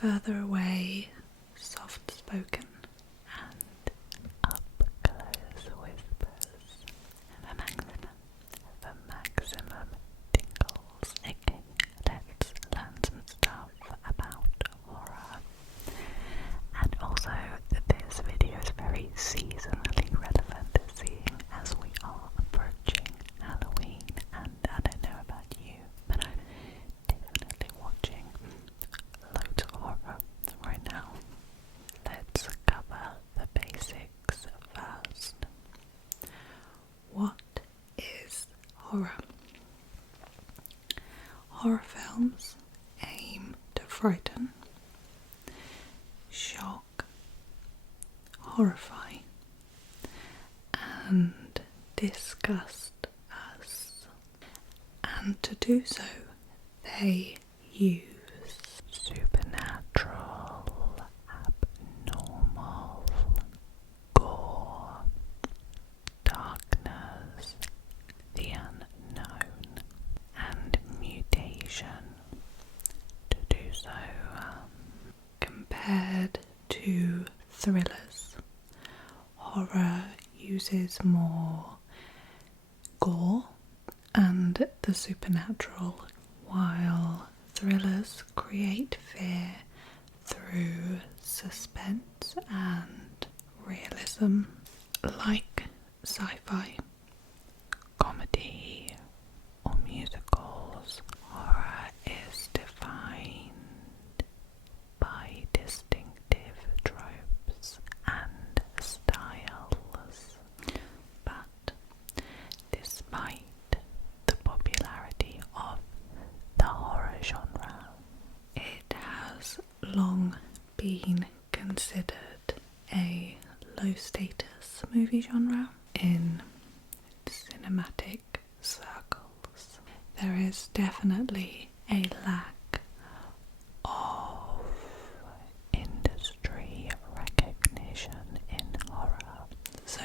further away, soft-spoken, and up-close whispers. For maximum tingles. Okay, let's learn some stuff about horror. And also, this video is very seasonally relevant, seeing as we are approaching Halloween. And I don't know about you, but I'm definitely watching loads of horror right now. Let's cover the basics first. What is horror? Horror films aim to frighten, shock, horrify, and disgust us. And to do so, they use supernatural, abnormal, gore, darkness, the unknown, and mutation to do so. Compared to thrillers, horror uses more gore and the supernatural, while thrillers create fear through suspense and realism. Like sci-fi, comedy, or musicals, horror is defined by distinctive tropes and styles. But despite the popularity of the horror genre, it has long been considered a low-status movie genre in cinematic circles. There is definitely a lack of industry recognition in horror. So,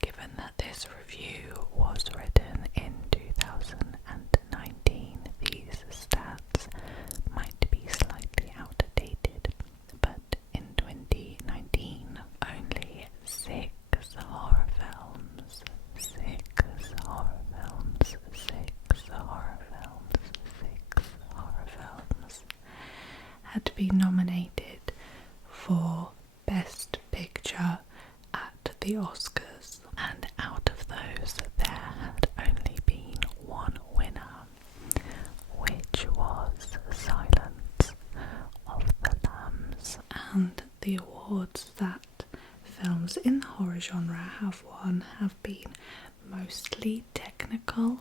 given that this review was written in 2019, these stats might be slightly outdated, but in 2019, only 6 horror films had been nominated for Best Picture at the Oscars, and out of those there had only been one winner, which was Silence of the Lambs. And the awards that films in the horror genre have won have been mostly technical,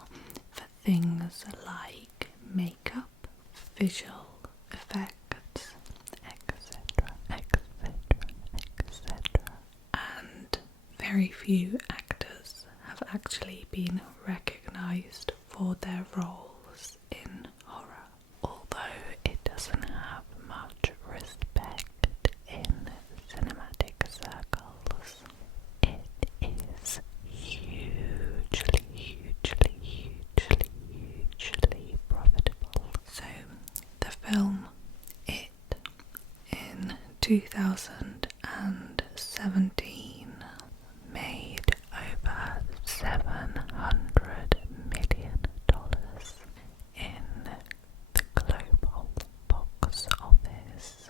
for things like makeup, visual effects, etc., and very few actors have actually been recognised for their roles in horror, although it doesn't have much respect in cinematic circles. It is hugely profitable. So the film It in 2017 made over $700 million in the global box office.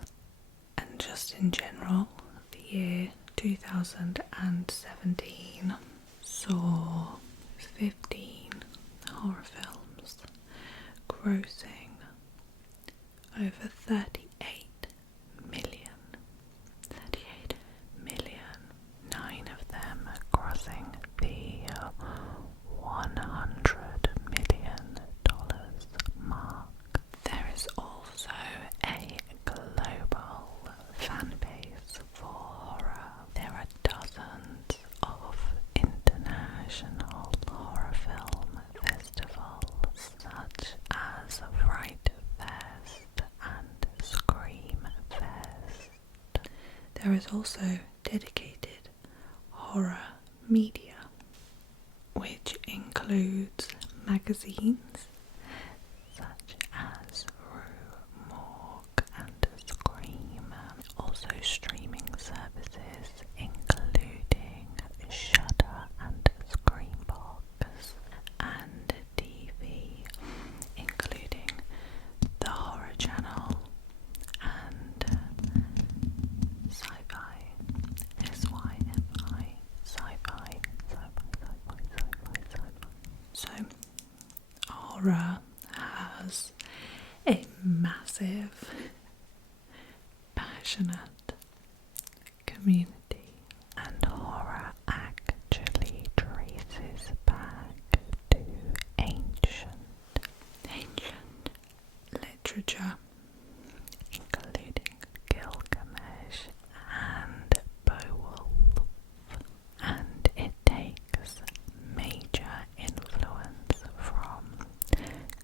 And just in general, the year 2017 saw 15 horror films grossing over 38 million. 9 of them crossing the $100 million mark. There is also a global fan base for horror. There are dozens of international horror film festivals, such as Fright Fest and Scream Fest. There is also dedicated horror media, which includes magazines such as Rue Morgue and Scream, So horror has a massive, passionate community, and horror actually traces back to ancient literature, including Gilgamesh and Beowulf, and it takes major influence from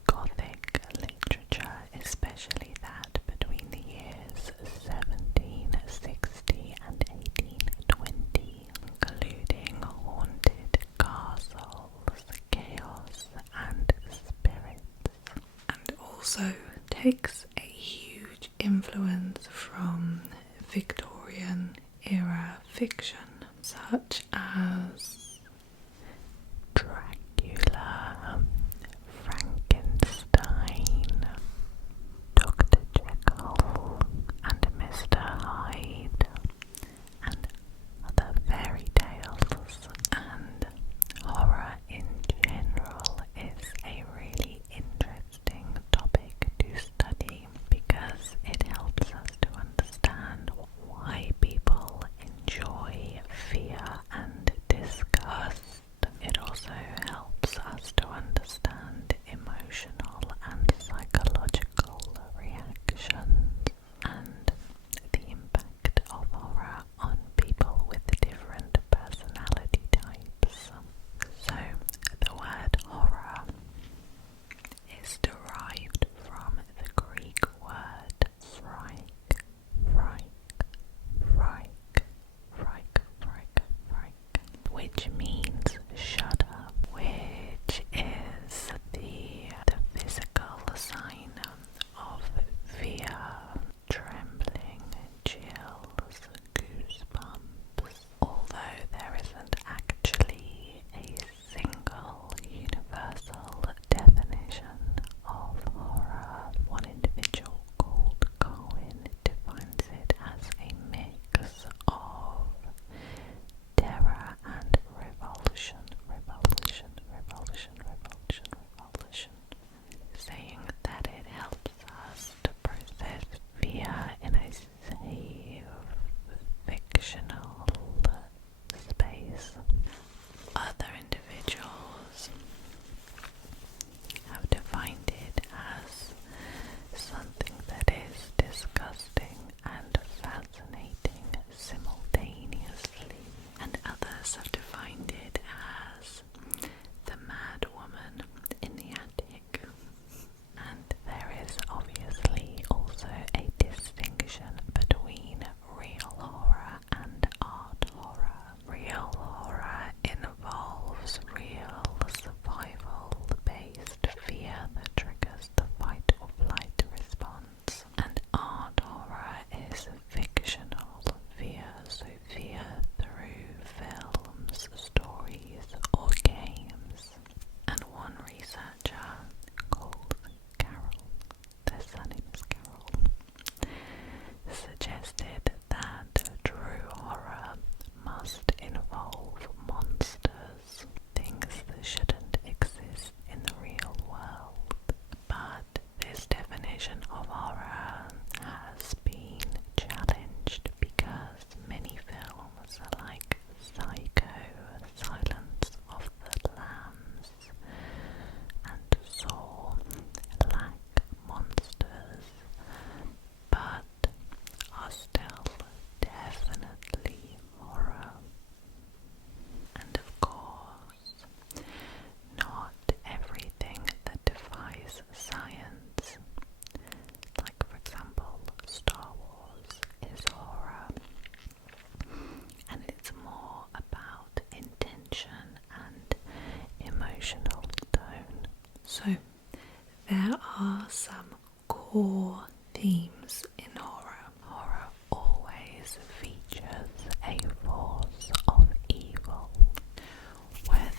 Gothic literature, especially that between the years 1760 and 1820, including haunted castles, chaos, and spirits, and also takes a huge influence from Victorian era fiction, such as Dracula, Frankenstein, Dr. Jekyll and Mr. Hyde, and other fairy tales. And horror in general is a really interesting topic to study because it helps us to understand why people enjoy fear and disgust. It also helps us to understand emotional and psychological reactions and the impact of horror on people with different personality types. So, the word horror is derived from the Greek word frike, which means shudder, which is the physical sign of fear, trembling, chills, goosebumps. Although there isn't actually a single universal definition of horror, one individual called Cohen defines it as a mix of terror and revulsion, saying that it helps us to process fear in a safe, fictional space. Other individuals have defined it as something that is disgusting and fascinating simultaneously, and others have defined it as the mad woman in the attic. And there is obviously also a distinction between real horror and art horror. Real horror involves real survival-based fear that triggers the fight or flight response, and art horror is fictional fear, so fear through films, stories, or games. And one researcher called Carol, their surname is Carol, suggested that true horror must involve monsters, things that shouldn't exist in the real world. But this definition of horror has been challenged because many films like Psycho, Silence of the Lambs, and Saw lack monsters, but are still definitely horror. And of course, not everything that defies science, like for example Star Wars, is horror, and it's more about intention and emotional tone. So there are some core themes in horror. Horror always features a force of evil, whether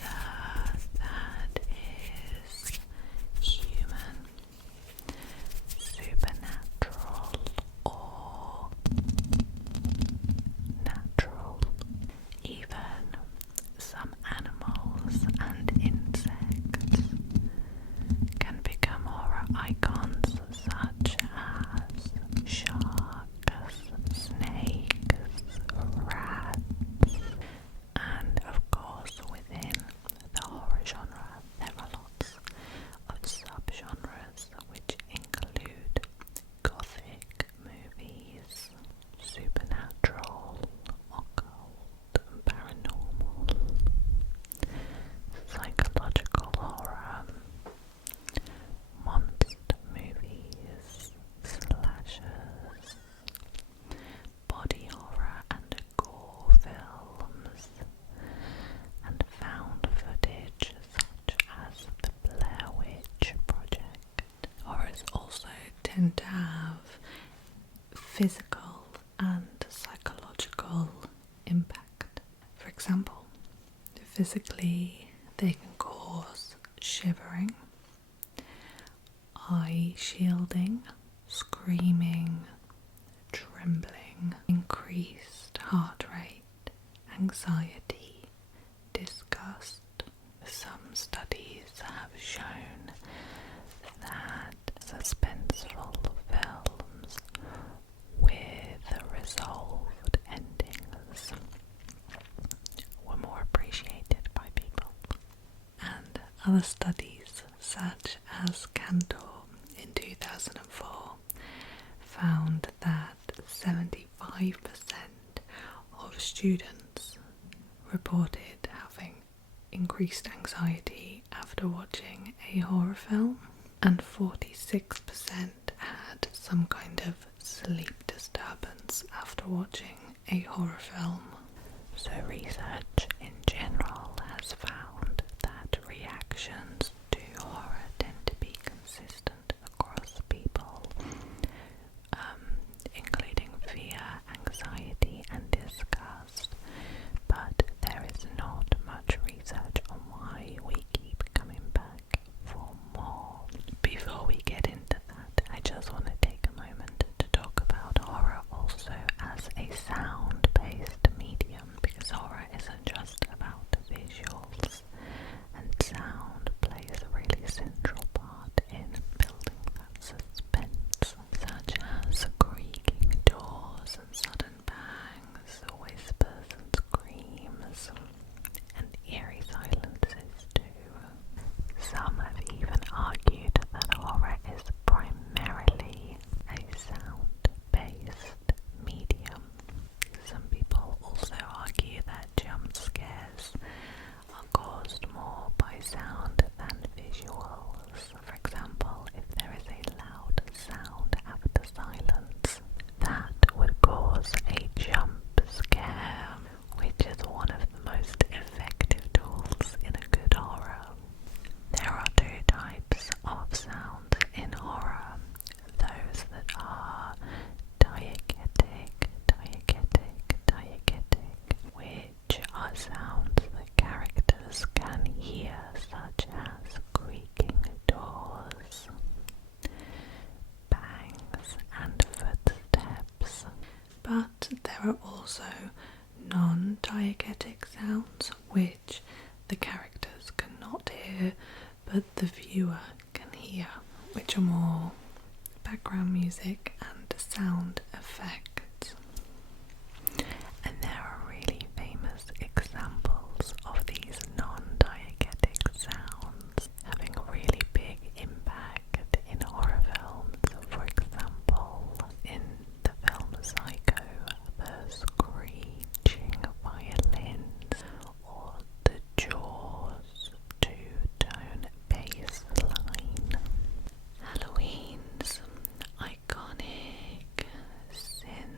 that is human, supernatural, or natural. Even some animals and insects physical and psychological impact. For example, physically they can cause shivering, eye shielding, screaming, trembling, increased heart rate, anxiety, disgust. Some studies have shown that suspenseful films with resolved endings were more appreciated by people. And other studies, such as Cantor in 2004, found that 75% of students reported having increased anxiety after watching a horror film, and 46% had some kind of sleep disturbance after watching a horror film. So research in general has found that reactions to horror tend to be consistent across people, including fear, anxiety and disgust, but there is not much research on why we keep coming back for more. Before we get into that, I just want to take a moment to talk about horror also as a sound-based medium, because horror isn't just about visuals, and sound plays a really central part in building that suspense, such as creaking doors and sudden bangs, whispers and screams, and eerie silences too. Some have even argued that horror is primarily a sound-based medium. Some people also argue that jump scares are caused more by sound than visuals. For example, if there is a loud sound after silence, that would cause a jump scare, which is one of the most effective tools in a good horror. There are two types of sounds in horror: those that are diegetic, which are sounds that characters can hear, such as creaking doors, bangs and footsteps. But there are also non-diegetic sounds which the characters cannot hear but the viewer can hear, which are more background music and sound effects. And there are really famous examples of these non-diegetic sounds having a really big impact in horror films. For example, in the film Psycho, the screeching violins, or the Jaws two-tone bass line. Halloween's iconic synth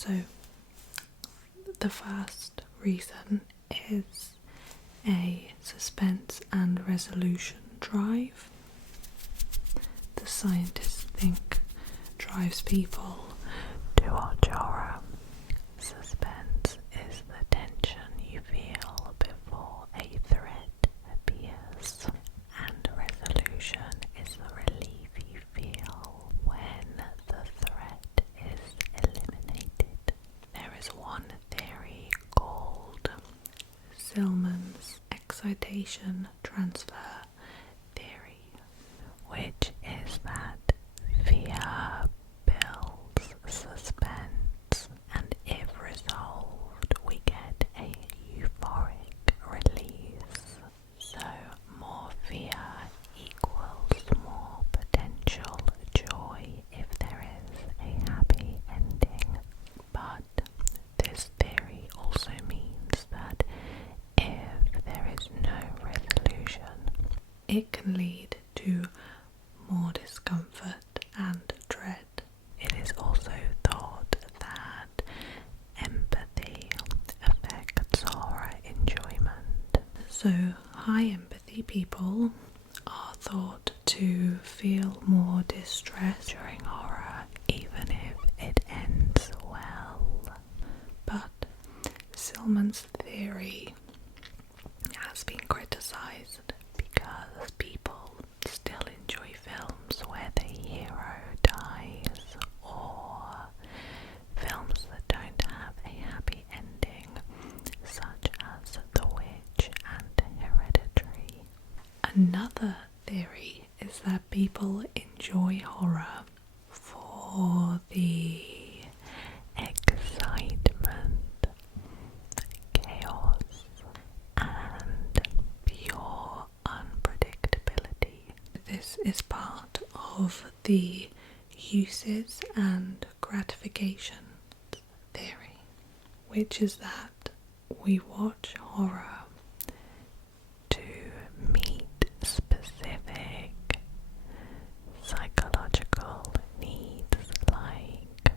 So the first reason is a suspense and resolution drive. The scientists think drives people to watch horror. Suspense is the tension you feel before a threat appears, and resolution is the relief you feel when the threat is eliminated. There is one theory called Silman's excitation transfer theory, which is that fear builds suspense, and if resolved, we get a euphoric release. So more fear equals more potential joy if there is a happy ending. But this theory also means that if there is no resolution, it can lead to more discomfort and dread. It is also thought that empathy affects horror enjoyment. So high empathy people are thought to feel more distress during horror, even if it ends well. But Silman's theory has been criticised because people still enjoy films where the hero dies, or films that don't have a happy ending, such as The Witch and Hereditary. Another theory is that people enjoy horror for the excitement, chaos, and pure unpredictability. This is part of the uses and gratifications theory, which is that we watch horror to meet specific psychological needs like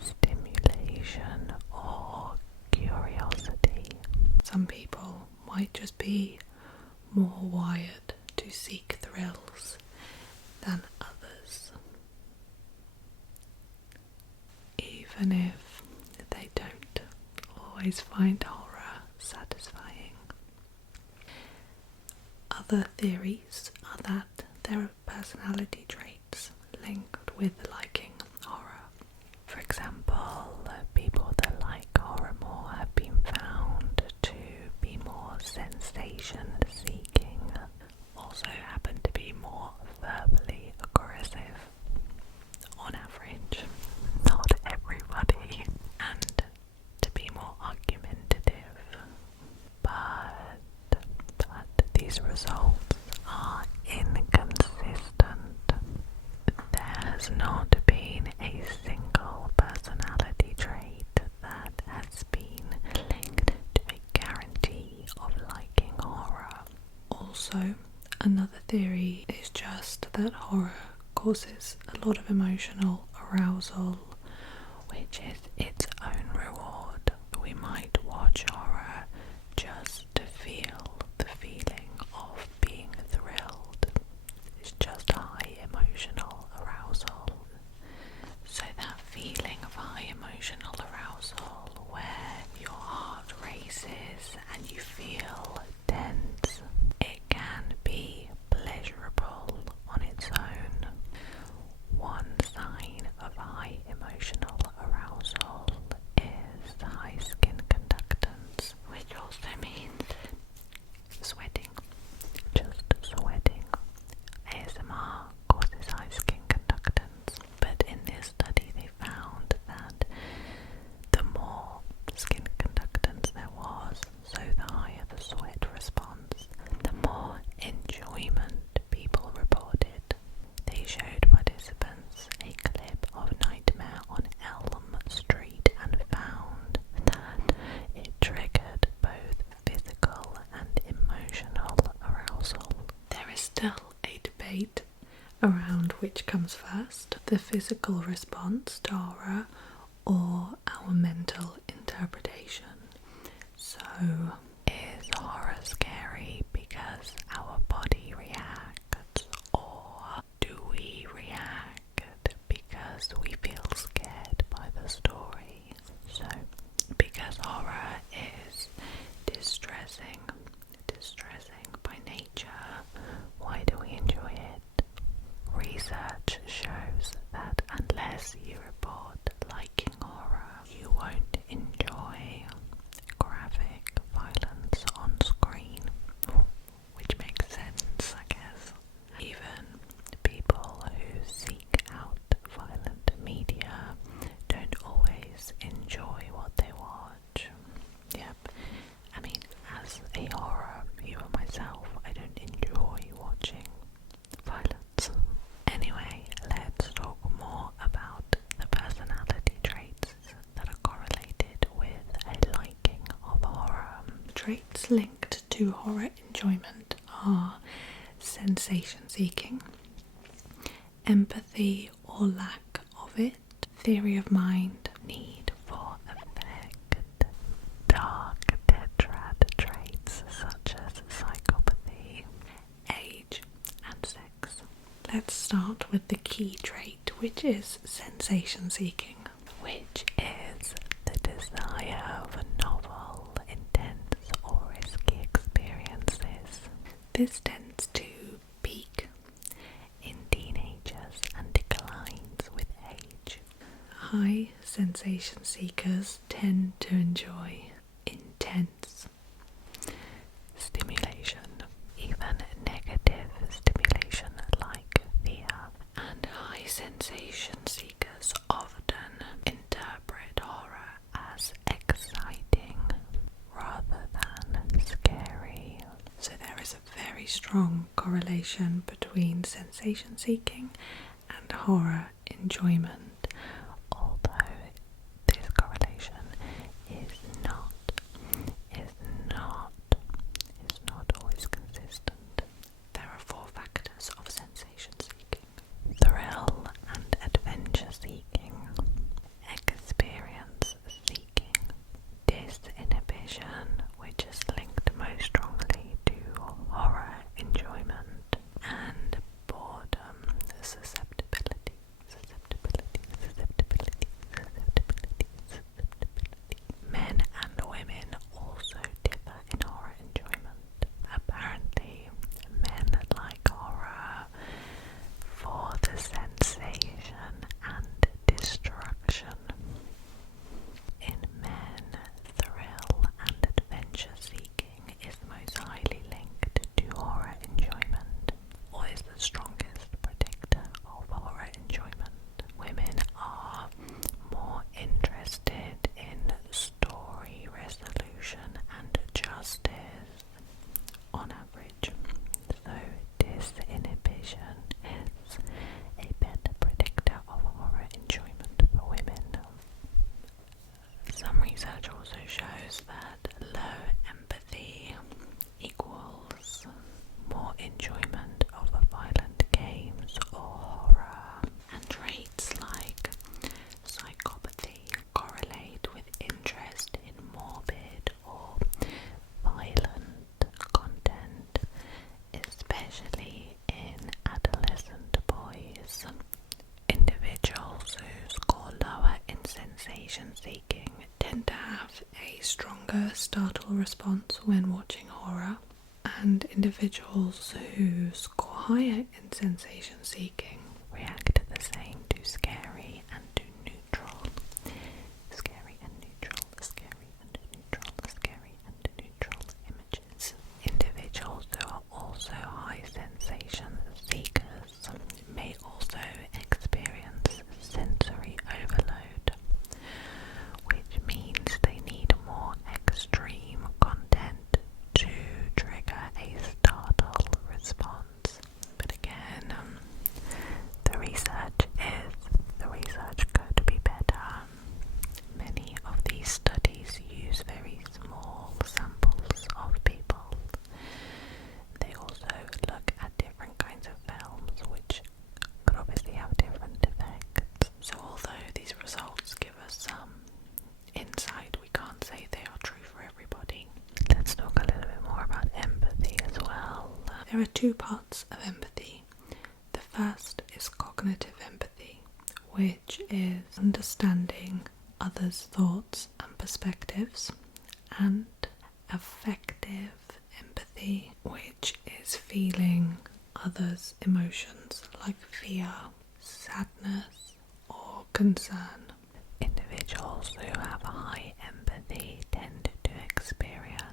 stimulation or curiosity. Some people might just be more wired to seek thrills than others, even if they don't always find horror satisfying. Other theories are that there are personality traits linked with liking horror. For example, people that like horror more have been found to be more sensation-seeking, also happen to be more verbally aggressive, on average, not everybody, and to be more argumentative. But these results are inconsistent. There has not been a single personality trait that has been linked to a guarantee of liking horror. Also, another theory is just that horror causes a lot of emotional arousal, which is its own reward. We might watch horror just to feel the feeling of being thrilled. It's just high emotional arousal. So that feeling of high emotional arousal where your heart races and you feel tense, it can be pleasurable on its own. One sign of high emotional arousal is high skin conductance, which also means sweating. Just sweating. ASMR causes high skin conductance, but in this study they found that the more skin conductance there was, so the higher the sweat response, the more enjoyment people reported. They showed participants a clip of Nightmare on Elm Street and found that it triggered both physical and emotional arousal. There is still a debate around which comes first, the physical response to horror or our mental interpretation. So, is horror scary because our body reacts, or do we react because we feel scared by the story? So, because horror is distressing by nature, why do we enjoy it? Research shows that unless you report liking horror, you won't enjoy graphic violence on screen, which makes sense, I guess. Even people who seek out violent media don't always enjoy what they watch. Yep, I mean, as a horror viewer myself, I don't enjoy watching violence. Anyway, let's talk more about the personality traits that are correlated with a liking of horror. Traits linked to horror enjoyment are sensation seeking, empathy or lack of it, theory of mind, need for effect, dark tetrad traits such as psychopathy, age and sex. Let's start with the key trait, which is sensation seeking, which is the desire for novel, intense or risky experiences. This tends to peak in teenagers and declines with age. High sensation seekers tend to enjoy intense stimulation, even negative stimulation like fear, and high sensation seekers often interpret horror as exciting rather than scary. So there is a very strong correlation between sensation seeking and horror enjoyment, although this correlation is not always consistent. There are 4 factors of sensation seeking: thrill and adventure seeking, experience seeking, disinhibition, which is linked most strongly to horror enjoyment, and boredom, susceptibility. Men and women also differ in horror enjoyment. Apparently, men like horror for the sensation and destruction. In men, thrill and adventure seeking is most highly linked to horror enjoyment, or is the strongest predictor of horror enjoyment. Women are more interested in story resolution and justice on average, so disinhibition is a better predictor of horror enjoyment for women. Some research also shows that low empathy equals more enjoyment of violent games or horror, and traits like psychopathy correlate with interest in morbid or violent content, especially in adolescent boys. Individuals who score lower in sensation seeking tend to have a stronger startle response when watching horror, and individuals who score higher in sensation seeking react the same to scary and to neutral. Scary and neutral, scary and neutral, scary and neutral images. Individuals who are also high sensation seekers may also experience sensory overload, which means they need more extreme content to trigger a startle response. But again, the research There are two parts of empathy. The first is cognitive empathy, which is understanding others' thoughts and perspectives, and affective empathy, which is feeling others' emotions like fear, sadness, or concern. Individuals who have high empathy tend to experience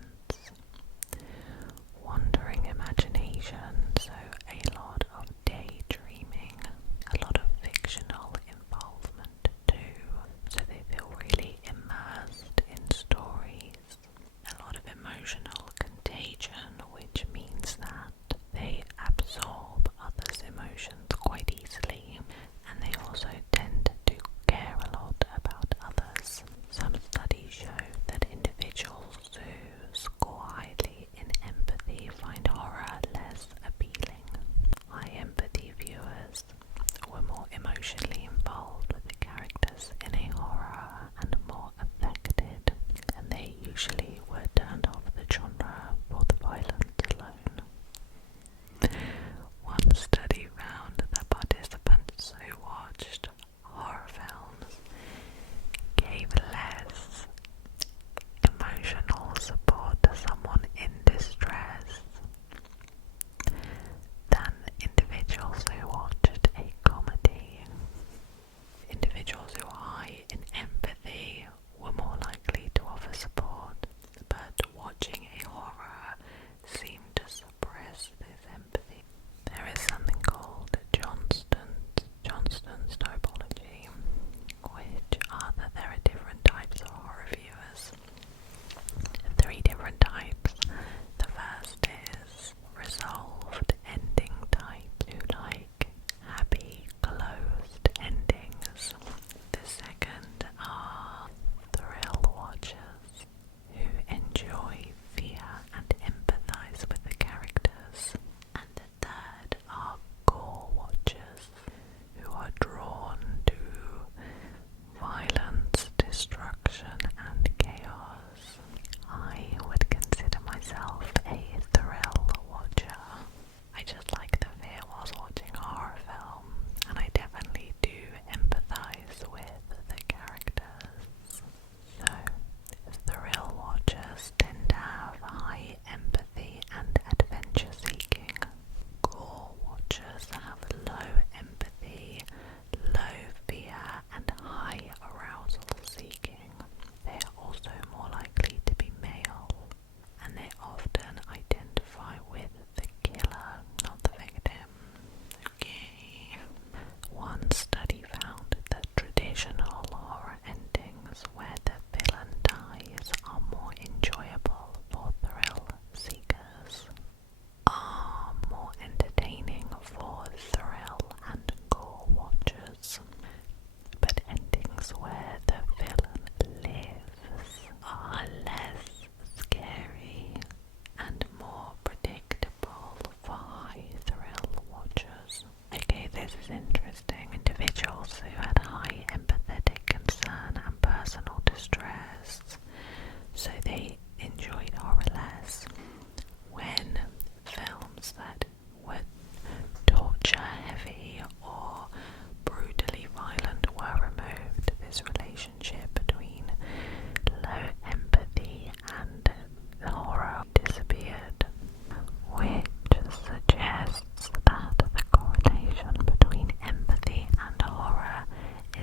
wandering imagination, so a lot of daydreaming, a lot of fictional involvement too, so they feel really immersed in stories, a lot of emotional contagion, which means that they absorb others' emotions quite easily, and they also tend to care a lot about others. Some studies show that individuals who score highly in empathy find horror less appealing. High empathy viewers were more emotionally involved with the characters in a horror and more affected, and they usually were turned off the genre for the violence alone. One study found that participants who watched horror films gave less emotional support to someone in distress than individuals who watched a comedy. Individuals who are high in empathy were more likely to offer support, but watching a horror seemed to suppress this empathy. There is something called Johnston's typology, which are that there are different types of horror viewers. 3 different types. The first is resolved ending type, who like happy closed endings. The second are thrill watchers, who enjoy fear and empathize with the characters. And the third are gore watchers, who are drawn to violence, destruction, and chaos. I would consider myself a thrill watcher. I just like the fear whilst watching a horror film, and I definitely do empathize with the characters. So, thrill watchers tend to have high empathy and adventure seeking. Gore watchers have low empathy, low fear, and high arousal seeking. They are also more likely to be male, and they often identify with the killer, not the victim. Okay. One study found that traditional horror endings where the villain dies are more enjoyable for thrill seekers, are more entertaining for thrill and gore watchers, but endings where the villain lives are less scary and more predictable for high thrill watchers. Okay, this is interesting. Individuals who had high empathetic concern and personal distress, so they enjoyed horror less. When films that were torture heavy or brutally violent were removed, this relationship between low empathy and horror disappeared, which suggests that the correlation between empathy and horror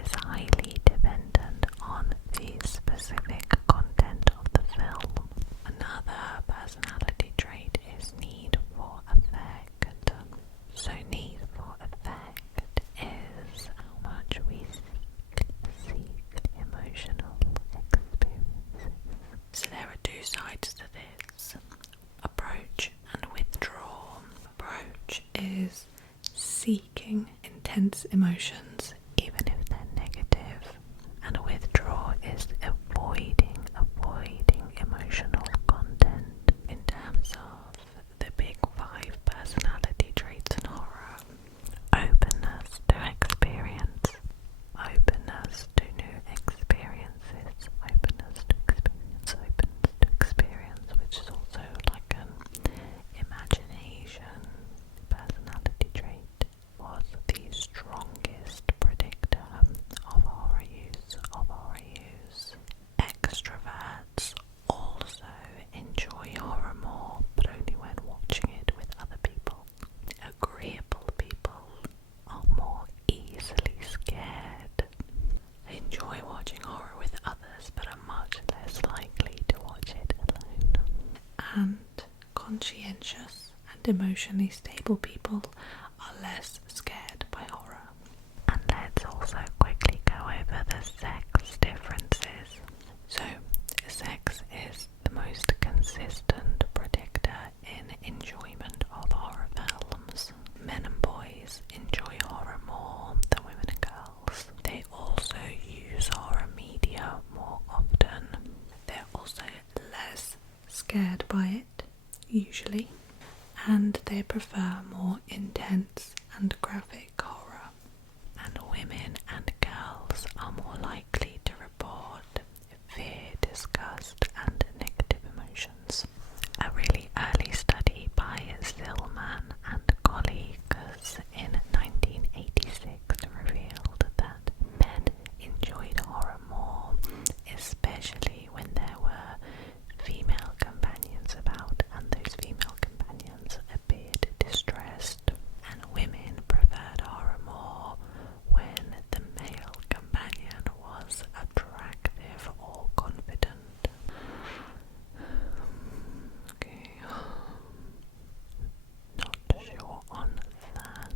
is highly dependent on the specific content of the film. Another personality trait is need for affect. So need for affect is how much we seek emotional experiences. So there are 2 sides to this: approach and withdraw. Approach is seeking intense emotions even if they're negative, and withdraw is avoiding emotional content. In terms of the big 5 personality traits in horror: openness to experience, openness to new experiences, openness to experience, which is also like an imagination, and emotionally stable people are less scared by horror. And let's also quickly go over the sex differences. So, sex is the most consistent predictor in enjoyment of horror films. Men and boys enjoy horror more than women and girls. They also use horror media more often. They're also less scared by it, usually, and they prefer more intense and graphic horror. And women and girls are more likely to report fear, disgust, and negative emotions. A really early study by Zillman and colleagues in 1986 revealed that men enjoyed horror more, especially when there were female companions about and those female companions appeared distressed, and women preferred horror more when the male companion was attractive or confident. Okay, not sure on that.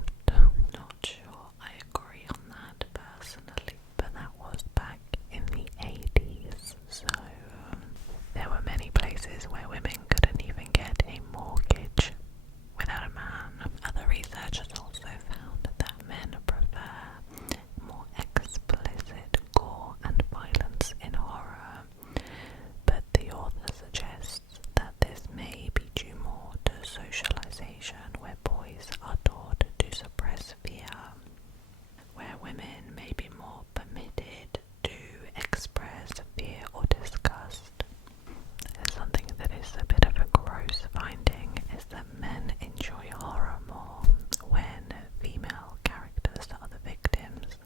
Not sure I agree on that personally, but that was back in the 80s, so there were many places where women couldn't even get a mortgage without a man. Other researchers also found that men prefer more explicit gore and violence in horror, but the author suggests that this may be due more to socialization, where boys are taught to suppress fear, where women may be more permitted to express fear or disgust. Something that is a bit of a gross finding is that men enjoy horror more when female characters are the victims.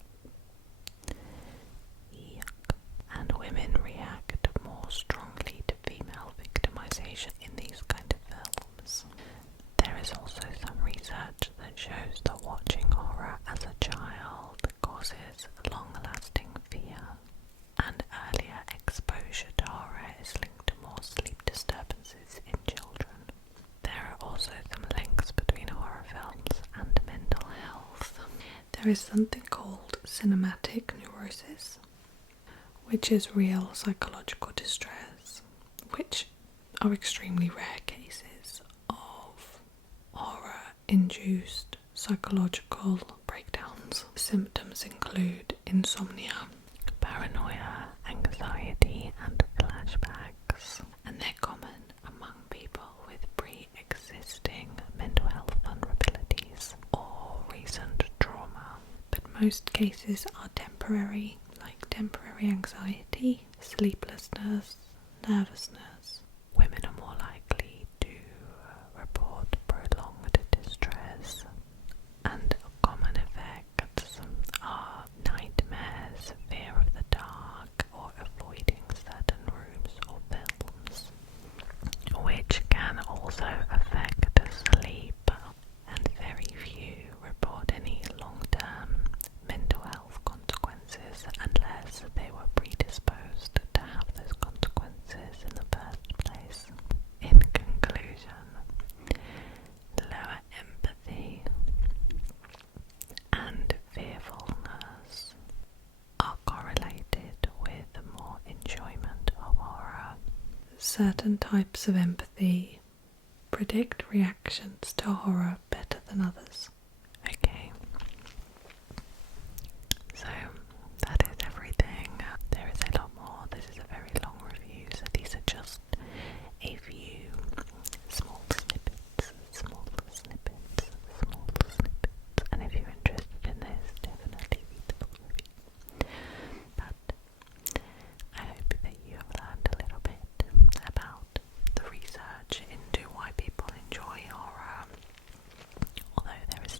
Yuck. And women react more strongly to female victimization in these kind of films. There is also some research that shows that watching horror as a child causes long-lasting fear, and earlier exposure to horror is linked to more sleep disturbances in children. There are also some links between horror films and mental health. There is something called cinematic neurosis, which is real psychological distress, which are extremely rare cases of horror-induced psychological breakdowns. Symptoms include insomnia, Paranoia, anxiety, and flashbacks, and they're common among people with pre-existing mental health vulnerabilities or recent trauma. but most cases are temporary, like temporary anxiety, sleeplessness, nervousness. Women are more likely to report prolonged distress, and common effects are nightmares, fear of the dark, or avoiding certain rooms or films, which can also affect sleep, and very few report any long-term mental health consequences unless they were predisposed to have those consequences in the first place. In conclusion, lower empathy and fearfulness are correlated with more enjoyment of horror. Certain types of empathy predict reactions to horror better than others. Okay, so that is everything. There is a lot more. This is a very long review, so these are just a few small snippets, and if you're interested in this, definitely read the full review. But I hope that you have learned a little bit about the research into why people enjoy horror, although there is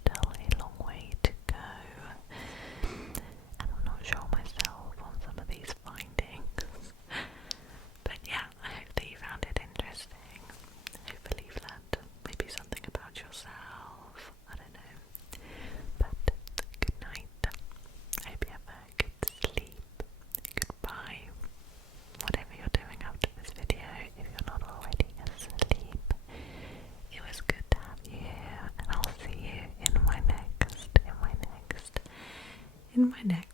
my neck.